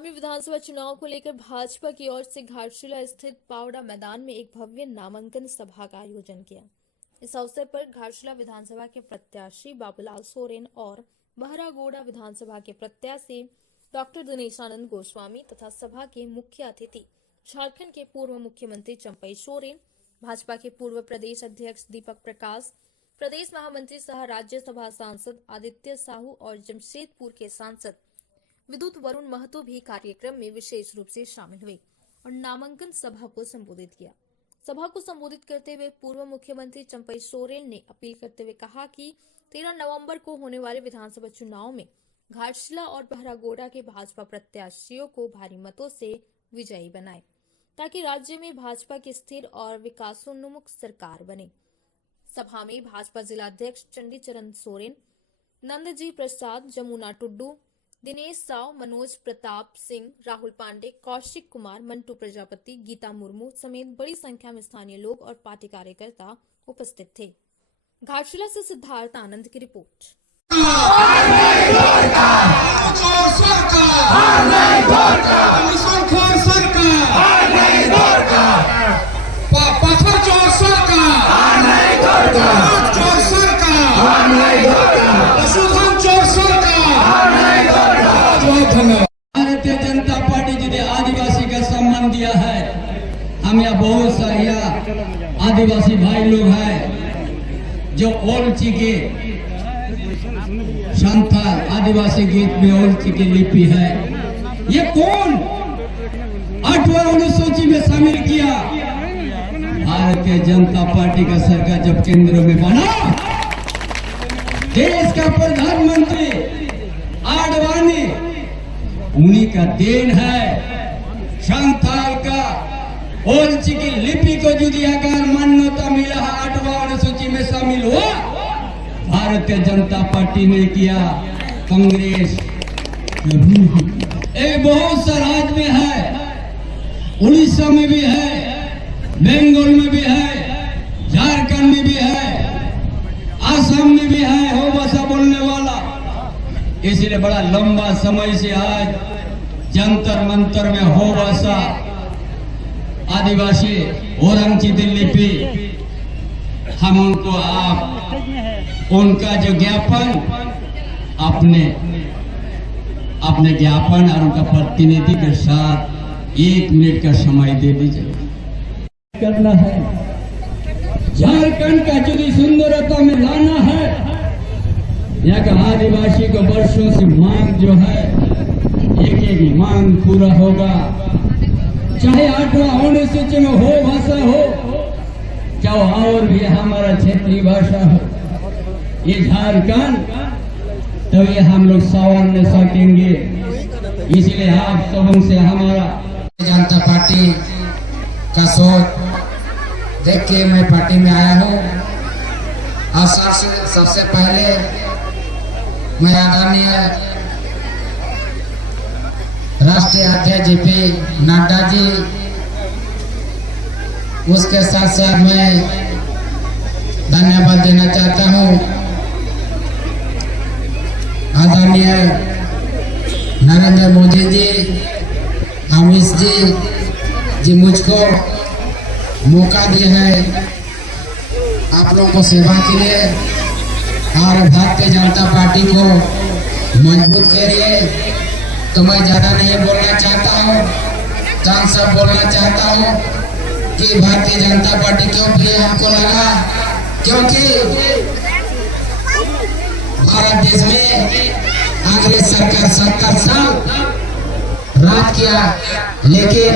आगामी विधानसभा चुनाव को लेकर भाजपा की ओर से घाटशिला स्थित पावड़ा मैदान में एक भव्य नामांकन सभा का आयोजन किया। इस अवसर पर घाटशिला विधानसभा के प्रत्याशी बाबूलाल सोरेन और बहरागोड़ा विधानसभा के प्रत्याशी डॉक्टर दिनेशानंद गोस्वामी तथा सभा के मुख्य अतिथि झारखंड के पूर्व मुख्यमंत्री चंपई सोरेन, भाजपा के पूर्व प्रदेश अध्यक्ष दीपक प्रकाश, प्रदेश महामंत्री सह राज्यसभा सांसद आदित्य साहू और जमशेदपुर के सांसद विद्युत वरुण महतो भी कार्यक्रम में विशेष रूप से शामिल हुए और नामांकन सभा को संबोधित किया। सभा को संबोधित करते हुए पूर्व मुख्यमंत्री चंपई सोरेन ने अपील करते हुए कहा कि 13 नवंबर को होने वाले विधानसभा चुनाव में घाटशिला और बहरागोड़ा के भाजपा प्रत्याशियों को भारी मतों से विजयी बनाए ताकि राज्य में भाजपा की स्थिर और विकासोन्मुख सरकार बने। सभा में भाजपा जिलाध्यक्ष चंडीचरण सोरेन, नंदजी प्रसाद, जमुना टुड्डू, दिनेश साव, मनोज प्रताप सिंह, राहुल पांडे, कौशिक कुमार, मंटू प्रजापति, गीता मुर्मू समेत बड़ी संख्या में स्थानीय लोग और पार्टी कार्यकर्ता उपस्थित थे। घाटशिला से सिद्धार्थ आनंद की रिपोर्ट। भारतीय जनता पार्टी जी ने आदिवासी का सम्मान दिया है। हम यहाँ बहुत सारे आदिवासी भाई लोग हैं जो ओल्ची के संथाल आदिवासी गीत में ओल्ची की लिपि है। ये कौन 8वां अनुसूची में शामिल किया? भारतीय जनता पार्टी का सरकार जब केंद्र में बना, देश का प्रधानमंत्री आडवाणी उन्हीं का देन है। संथाल का ओल्ची की लिपि को यदि अगर मान्यता मिला है, 8वां अनुसूची में शामिल हुआ, भारतीय जनता पार्टी ने किया। कांग्रेस एक बहुत सा राज्य में है, उड़ीसा में भी है, बंगाल में भी है, झारखंड में भी है, आसाम में भी है हो भाषा बोलने वाला। इसलिए बड़ा लंबा समय से आज जंतर मंतर में हो भाषा आदिवासी औरंगची लिपि हम उनको आप उनका जो ज्ञापन अपने ज्ञापन और उनका प्रतिनिधि के साथ 1 मिनट का समय दे दीजिए। करना है झारखंड का यदि सुंदरता में लाना है, यहाँ का आदिवासी को वर्षों से मांग जो है, एक मांग पूरा होगा। चाहे 8वां अनुसूची में हो भाषा हो, चाहे और भी हमारा क्षेत्रीय भाषा हो, ये झारखंड तो ये हम लोग संवारने सकेंगे। इसलिए आप सबों से हमारा जनता पार्टी का सोच देख के मैं पार्टी में आया हूँ। और सबसे पहले मैं आदरणीय राष्ट्रीय अध्यक्ष जेपी नड्डा जी, उसके साथ साथ मैं धन्यवाद देना चाहता हूँ आदरणीय नरेंद्र मोदी जी, अमित जी मुझको मौका दिए हैं आप लोगों को सेवा के लिए और भारतीय जनता पार्टी को मजबूत करिए। तो मैं ज्यादा नहीं बोलना चाहता हूँ, चांद सब बोलना चाहता हूँ कि भारतीय जनता पार्टी क्यों प्रिय हमको लगा, क्योंकि भारत देश में अंग्रेज सरकार 70 साल राज किया, लेकिन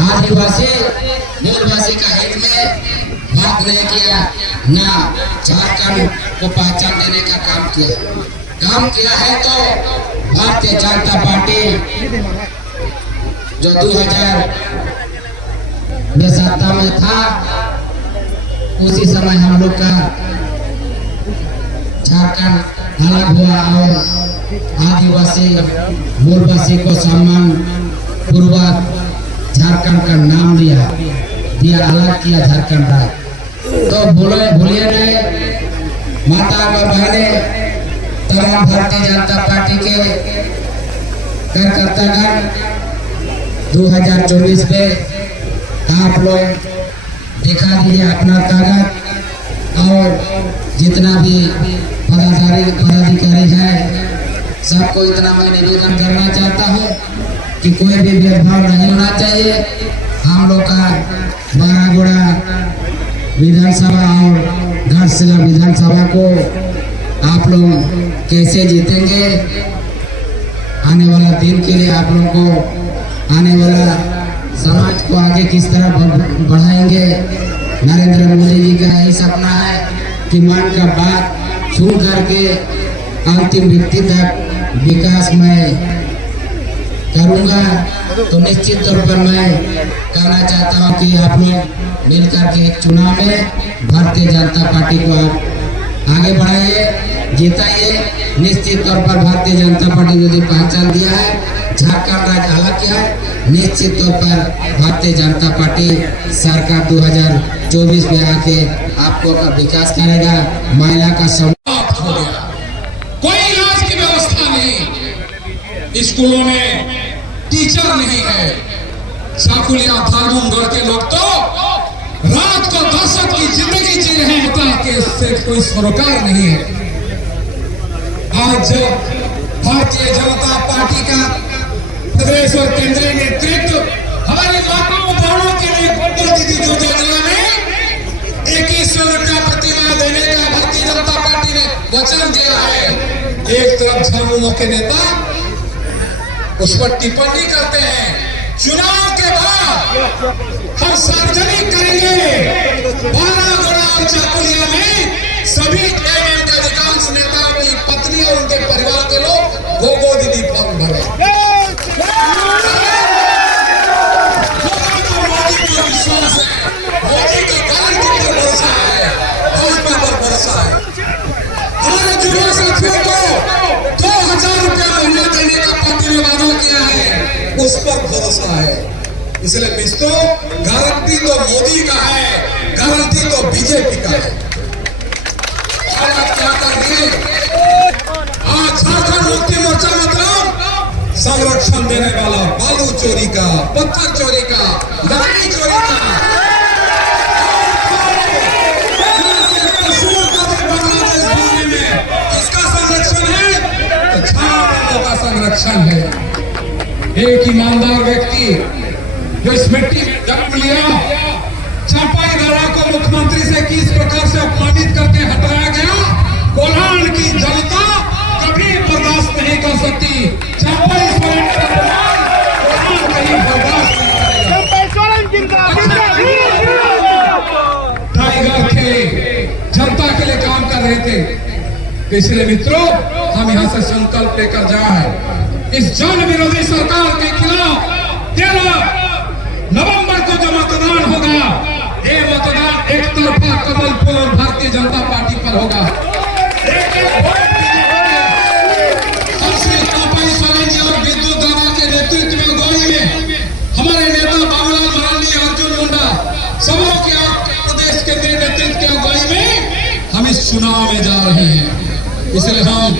आदिवासी मूलवासी का हित में बात नहीं किया, ना झारखंड को पहचान देने का काम किया है। तो भारतीय जनता पार्टी जो 2000 में सत्ता में था, उसी समय हम लोग का झारखंड अलग हुआ और आदिवासी मूलवासी को सम्मान पूर्वक झारखंड का नाम दिया अलग किया झारखंड राज्य। तो भूलिए नहीं माता और बहने, तमाम भारतीय जनता पार्टी के कार्यकर्तागण 2024 में आप लोग दिखा दीजिए अपना ताकत और जितना भी पदाधिकारी है सबको इतना मैं निवेदन करना चाहता हूँ कि कोई भी भेदभाव नहीं होना चाहिए। हम लोग का बारागुड़ा विधानसभा और घाटशिला विधानसभा को आप लोग कैसे जीतेंगे, आने वाला दिन के लिए आप लोगों को आने वाला समाज को आगे किस तरह बढ़ाएंगे। नरेंद्र मोदी जी का यही सपना है कि मन का बात सुन करके अंतिम व्यक्ति तक विकास मैं करूंगा। तो निश्चित तौर पर मैं कहना चाहता हूं कि आप लोग मिलकर के एक चुनाव में भारतीय जनता पार्टी को आप आगे बढ़ाइए, जिताइए। निश्चित तौर पर भारतीय जनता पार्टी ने पहचान दिया है, झारखंड राज्य अलग क्या है। निश्चित तौर पर भारतीय जनता पार्टी सरकार 2024 में आके आपको का विकास करेगा। महिला का समाप्त हो गया, कोई इलाज की व्यवस्था नहीं, स्कूलों में टीचर नहीं है। चाकुलिया फार्मगढ़ के लोग तो रात को दहशत की जिंदगी जी रहे हैं कि इससे कोई सरोकार नहीं है। आज भारतीय जनता पार्टी का प्रदेश और केंद्रीय नेतृत्व हमारी माताओं बहनों के लिए गोबर दीदी जो योजना में 2100 रुपया प्रतिमाह देने का भारतीय जनता पार्टी ने वचन दिया है। एक तरफ झामुमो के नेता उस पर टिप्पणी करते हैं, चुनाव के बाद हम सार्वजनिक करेंगे बारागुड़ा और चाकुलिया में सभी एमएन के अधिकांश नेताओं की पत्नी और उनके परिवार के लोग गोगो दीदी फॉर्म भरे। मोदी पर विश्वास है, मोदी का गारंटी पर भरोसा है, भाजपा पर भरोसा है। हमारे जुड़े साथियों को 2000 रुपया महीना देने का पार्टी ने वादा किया है, उस पर भरोसा है। इसलिए मित्रों, गारंटी तो मोदी का है, गारंटी तो बीजेपी का है। क्या करिए, आज झारखंड मुक्ति मोर्चा मतलब संरक्षण देने वाला बालू चोरी का, पत्थर चोरी का, लकड़ी चोरी का, किसका संरक्षण है? तो छात्रों का संरक्षण है। एक ईमानदार व्यक्ति जो इस मिट्टी में जन्म लिया, चंपाई दर्रा को मुख्यमंत्री से किस प्रकार से अपमानित करके हटाया गया, कोल्हान की जनता कभी बर्दाश्त नहीं कर सकती। चंपाई सोरेन का अपमान कोल्हान कहीं बर्दाश्त नहीं करेगा। टाइगर थे, जनता के लिए काम कर रहे थे। इसलिए मित्रों, हम यहाँ से संकल्प लेकर जाए, इस जन विरोधी सरकार के खिलाफ 13 नवंबर को जो मतदान होगा, ये मतदान एक तरफा कमल फूल और भारतीय जनता पार्टी पर होगा। और विद्युत दादा के नेतृत्व में अगुवाई में हमारे नेता बाबूलाल मरांडी, अर्जुन मुंडा, सबों के प्रदेश केंद्रीय नेतृत्व की अगुवाई में हम इस चुनाव में जा रहे हैं। इसलिए हम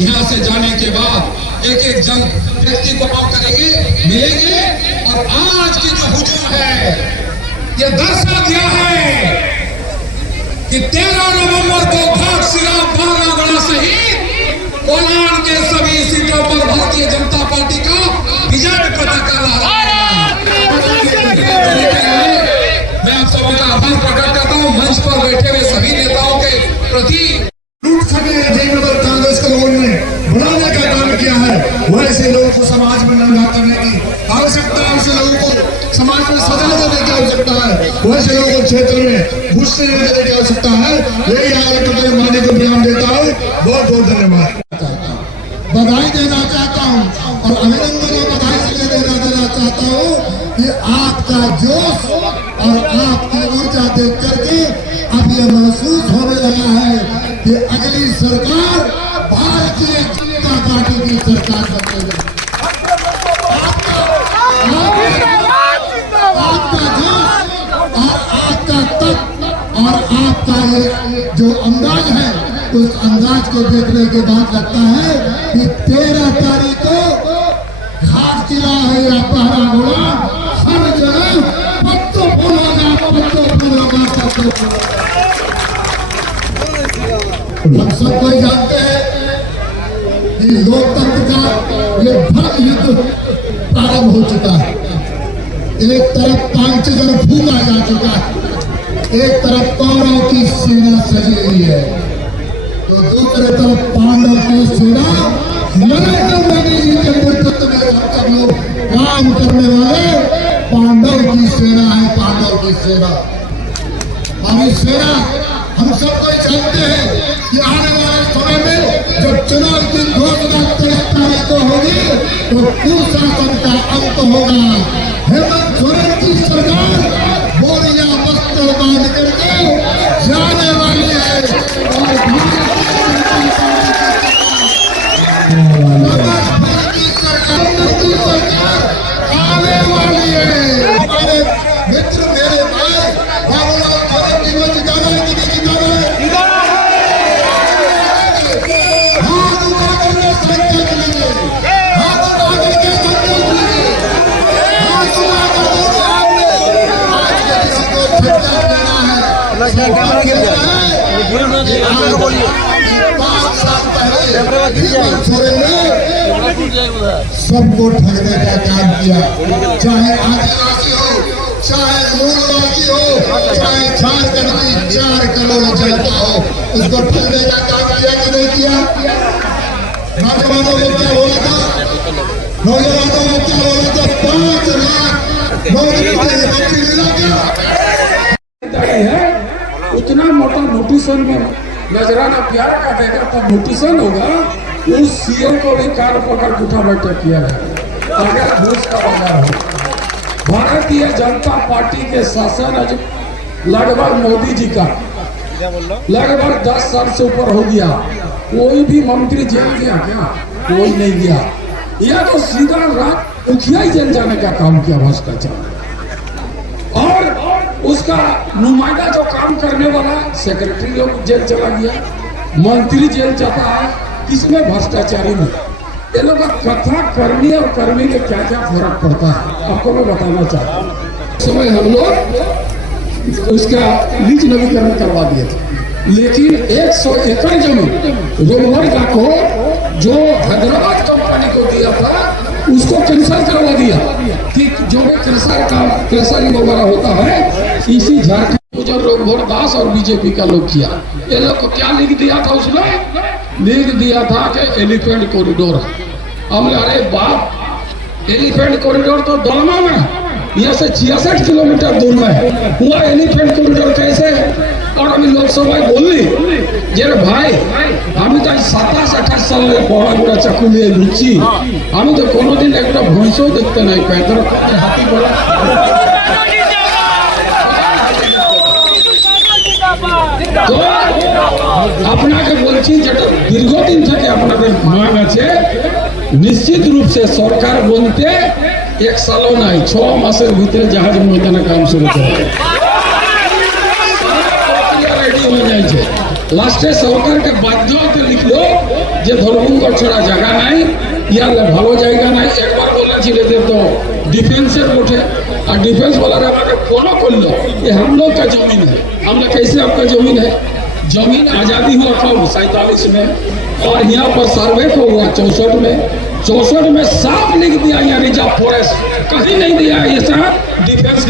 यहाँ से जाने के बाद एक एक जन व्यक्ति को हम करेंगे, मिलेंगे और आज की जो हुजूम है ये दर्शा दिया है कि 13 नवंबर को घाटशिला बारागुड़ा सहित कोल्हान के सभी सीटों पर भारतीय जनता पार्टी का विजय पताका लहराएगा। मैं आप सबों का आभार प्रकट करता हूँ, मंच पर बैठे हुए सभी नेताओं के प्रति। कांग्रेस के लोगों ने बढ़ाने का काम किया है, वैसे लोगों को समाज में नंगा करने की आवश्यकता है, वैसे लोगों को समाज में सजा देने की आवश्यकता है, वैसे लोगों को क्षेत्र में घुस देने की आवश्यकता है। यही आगे मेरे मानी को बयान देता हूँ। बहुत बहुत धन्यवाद। बधाई देना चाहता हूँ और अभिनंदन और बधाई से देना चाहता हूँ कि आपका जोश और आपकी ऊर्जा देख करके अब यह महसूस होने लगा है कि अगली सरकार भारतीय जनता पार्टी की सरकार बनेगी। आपका जोश और आपका तत्व और आपका ये जो अंदाज है, उस अंदाज को देखने के बाद लगता है कि 13 तारीख को मेरा पहरा घोड़ा हर जगह पत्तों फूल होगा, पत्तों फूल होगा, पत्तों फूल होगा। हम सब कोई जानते हैं कि लोकतंत्र का ये भव्य युद्ध प्रारंभ हो चुका है। एक तरफ पांचजन फूका जा चुका है, एक तरफ कौरव की सेना सजी हुई है, तो दूसरे तरफ पांडव की सेना नरेंद्र मोदी जी के नेतृत्व में सब लोग काम करने वाले पांडव की सेना है, पांडव की सेना। और इस सेना हम सब कोई जानते हैं कि आने वाले समय में जब चुनाव की घोषणा 23 तारीख को होगी तो कुशासन का अंत होगा। हेमंत सोरेन की सरकार बोरिया वस्त्र बांध करके जाने वाली है और भारत की सरकार आने वाली है। हमारे मित्र मेरे भाई बाबूलाल सोरेन जी को जिताना है कि नहीं जिताना है? हाथ उठा करके संकल्प लीजिए, हाथ उठा करके संकल्प लीजिए, हाथ उठा करके आपने आज के किसी को छक्का देना है, सरकार देना है। 5 साल पहले हेमंत सोरेन ने सबको ठगने का काम किया, चाहे आदिवासी हो, चाहे मूलवासी हो, चाहे झारखंड की 4 करोड़ जनता हो, उसको ठगने का काम किया कि नहीं किया? नौजवानों को क्या बोला था? नौजवानों को क्या बोला था? 5 लाख नौकरी मिला क्या? है उतना मोटा नोटिशन में नजराना प्यार का देगा तो नोटिशन होगा। उस सीएम को भी कार पकड़ उठा बैठक किया है अगर घूस का बाजार हो। भारतीय जनता पार्टी के शासन आज लगभग मोदी जी का लगभग 10 साल से ऊपर हो गया। कोई भी मंत्री जेल गया क्या? कोई नहीं गया। यह तो सीधा रात मुखिया ही जेल जाने का काम किया भ्रष्टाचार। और उसका नुमाइंदा जो काम करने वाला सेक्रेटरी लोग जेल चला गया, मंत्री जेल जाता है। किसमें? भ्रष्टाचारी में। ये लोग का कथा कर्मी और कर्मी में क्या क्या फर्क पड़ता है आपको मैं बताना चाहता हूँ। समय हम लोग उसका लीज नवीकरण करवा दिए थे, लेकिन 100 एकड़ जमीन रोहरगा को जो हैदराबाद कंपनी को दिया था उसको कैंसिल करवा दिया कि जो भी क्रशरिंग वगैरह होता है इसी झारखंड जो रोहर दास और बीजेपी का लोग किया। ये लोग को क्या लिख दिया था? उसने लिख दिया था कि एलिफेंट कॉरिडोर है। हमने अरे बाप, एलिफेंट कॉरिडोर तो दलमा में यहाँ से 66 किलोमीटर दूर में है, हुआ एलिफेंट कॉरिडोर कैसे? और আমি লোকসভায় বললি যে ভাই আমি তো 27-28 সালে বড় বড় চাকু নিয়ে ঘুরছি, আমি তো কোনোদিন একটা ভৈঁসও দেখতে নাই পাই, তোর হাতি বড় তো আপনাকে বলছি যেটা দীর্ঘদিন থেকে আপনাদের মাগ আছে, নিশ্চিত রূপ से সরকার বলতে 1 সালও নাই 6 মাসের ভিতরে জাহাজ ময়দানে কাম শুরু করে লাস্টে সরকারকে বাধ্য হতে লিখলো যে ধর্মঙ্গর ছড়া জায়গা নাই, ইয়ার ভালো জায়গা নাই। একবার বলেছিল যে তো डिफेंसर उठे और डिफेंस वाला फॉलो कर लो, ये हम लोग का जमीन है। हमने कैसे आपका जमीन है? जमीन आजादी हुआ कब? 47 में, और यहाँ पर सर्वे को हुआ 64 में। 64 में साफ लिख दिया यहाँ रिजर्व फॉरेस्ट, कहीं नहीं दिया ये साहब डिफेंस